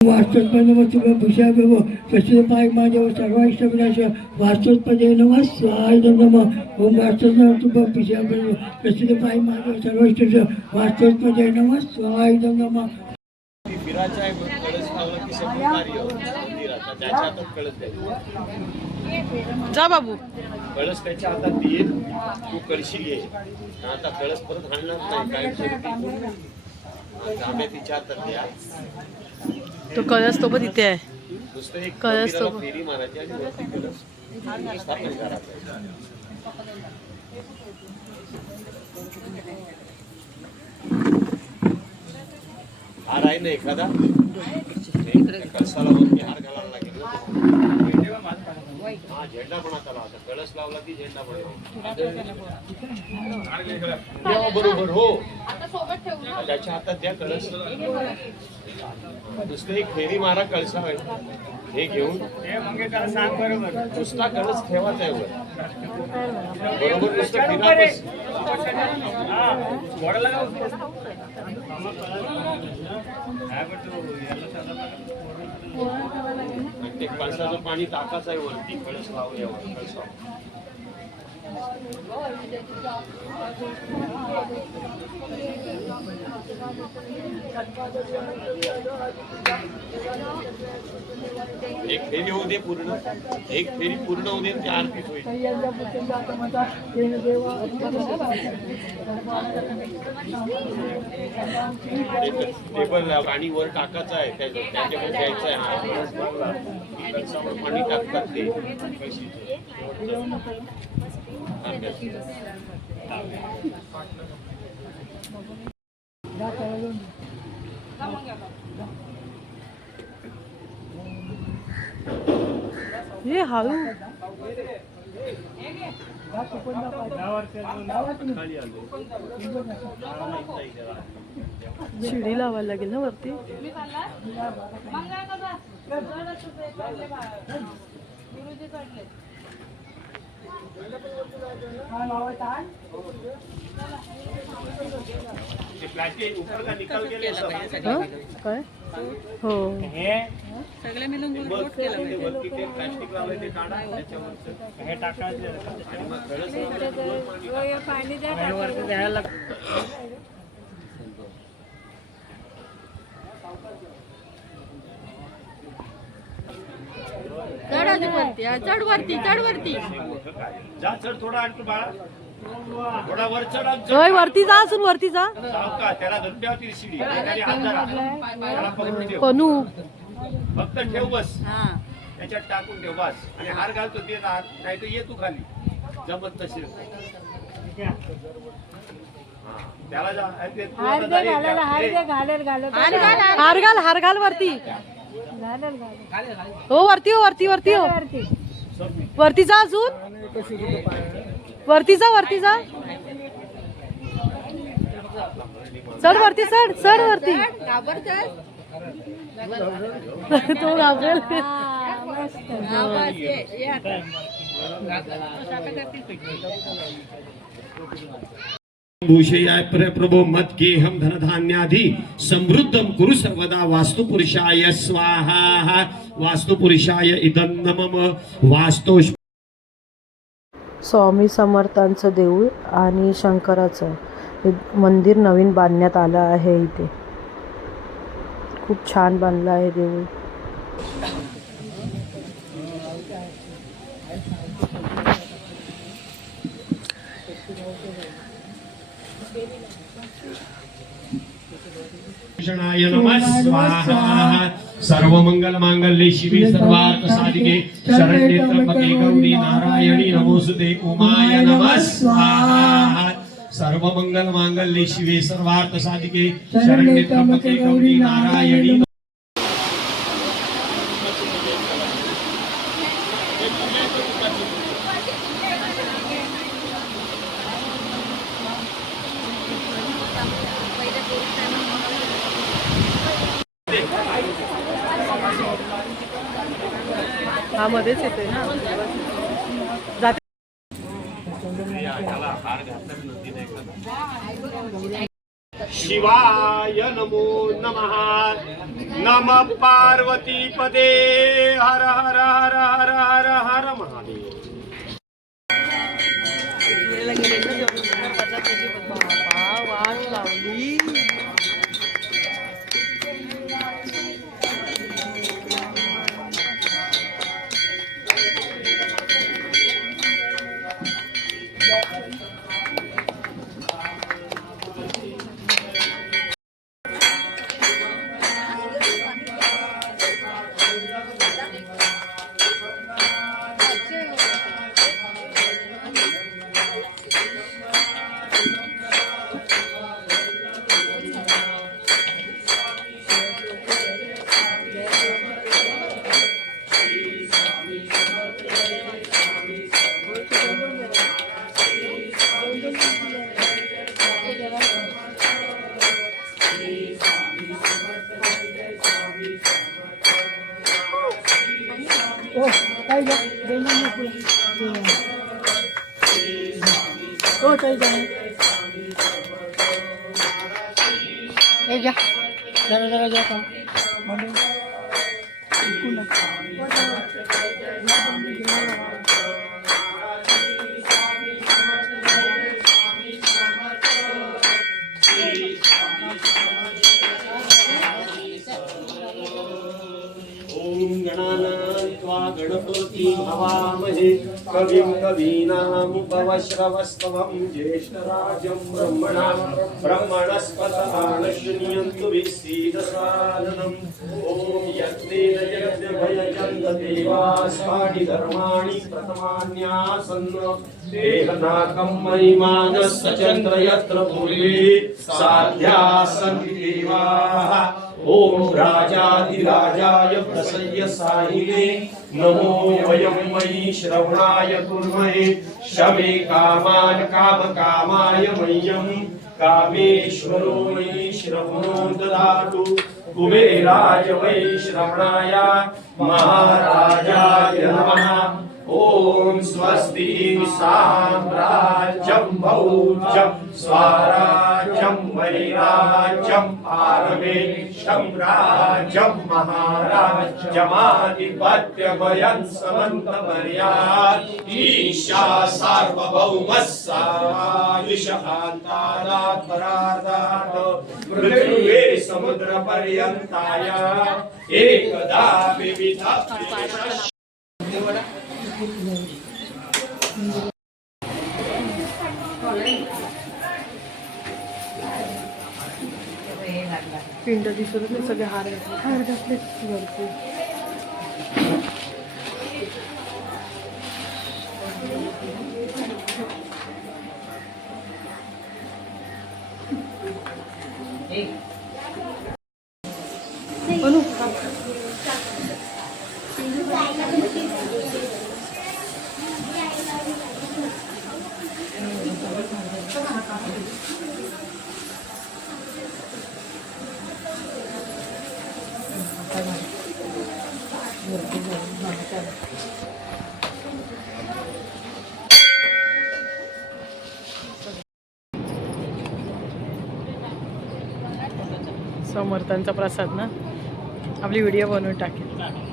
वास्तवपणे भूषाभव प्रसिद्ध पाय माझ्या सर्व इष्टविनाश वास्तवपणे नमः स्वाय नम ओम वास्तव भूषाभव प्रसिद्ध पाय माझ्या सर्व इष्ट वास्तवपणे नमः स्वाय नम विराचा कळस लावला की सगळं कार्य मंदिराचा त्याच्या हातात कळस द्यायचा जा बाबू कळस त्याच्या हातात देईल तू कळशी घे आता कळस परत आणणार नाही काय जांभ्या तिच्या हातात द्या तो कळस तो पण इथे आहे नुसतं एक कळस तो फेरी मारायची आणि वरती कळस स्थापन करायचं हार आहे ना एखादा कळसाला वरती हार घालायला लागेल हा झेंडा पण आता लावता कळस लावला की झेंडा पण बरोबर हो त्याच्या हातात द्या कळस नुसतं एक फेरी मारा कळसा हे घेऊन नुसता कळस ठेवायचा आहे बरोबर नुसतं फिरापस ते कळसाचं पाणी टाकायचं आहे वरती कळस लावूया कळस एक फेरी होऊ दे पूर्ण एक फेरी पूर्ण होऊ दे त्या आरतीच होईल टेबल पाणी वर टाकायचं आहे त्याच्यावर द्यायचं आहे कळसावर पाणी टाकतात ते ये हळू शिडी लावायला लागेल ना वरती काय हो सगळे मिळून वोट केलं प्लास्टिक लावले ते काढा त्याच्यावर हे टाकायचं पाणी द्यायला चढ वरती चढ वरती जा चढ थोडा आणतो बाळा थोडा वर चढ वरती जा असून वरती जा का त्याला धंद्यावरती शिडी त्याला पकडून ठेव पनू फक्त ठेव बस त्याच्यात टाकून ठेव बस आणि हार घालतो ते नाही तर ये तू खाली जमत नसेल त्याला हार घाल वरती हो वरती हो वरती वरती हो वरती जा अजून वरती जा चढ वरती चढ वरती तो घाबरेल भूषयाय प्रभो मत के हम धन धान्याधि समृद्धम कुरु सर्वदा वास्तुपुरुषाय स्वाहा वास्तुपुरुषाय इदं नमः वास्तु स्वामी समर्थांचं देऊळ आणि शंकराचं मंदिर नवीन बांधण्यात आलं आहे इथे खूप छान बांधलं आहे देऊळ नमः स्वाहा सर्वमंगल मांगल्ये शिवे सर्वार्थ साधिके शरण्ये त्र्यंबके गौरी नारायणी नमोस्तुते उमाय नमः स्वाहा सर्वमंगल मांगल्ये शिवे सर्वार्थ साधिके शरण्ये त्र्यंबके गौरी नारायणी हा मध्येच येतोय ना जाते शिवाय नमो नमः नमः पार्वती पदे हर हर हर हर हर हर महादेव. वाट लावली. हो ताई जा ए जा जरा जरा जा का म्हणून गणपति हवामहे कविं कवीनामुपवश्रवस्तवं ज्येष्ठराजं ब्रह्मणस्पतः नश्यन्तु विसीदसादनम्. ॐ यज्ञेन यज्ञभयचन्द्रदेवास्तानि धर्माणि प्रथमान्यासन् देहनाकं मयिमानस्य चन्द्र यत्र पूर्वे साध्यासन्ति देवाः. ओम राजाधिराजाय प्रसय्य साहिने नमो वयं मयि श्रवणाय कुर्महे शमे कामान् कामकामाय मह्यं कामेश्वरो मयि श्रवणो ददातु. कुबेराय वै श्रवणाय महाराजाय नमः. ओम स्वस्ति साम्राज्यं भौज्यं स्वराज्यं वैराज्यं पारमेष्ठं राज्यं महाराज्यमाधिपत्यभयं समन्तपर्यात् ईशा सार्वभौमस्सायुषकान्तादात् परार्धात् पृथिवे समुद्रपर्यन्ताय एकदा विविधा पिंड दिसत नाही सगळे हार घातले भरपूर. समर्थांचा प्रसाद ना. आपली व्हिडिओ बनवून टाकेल.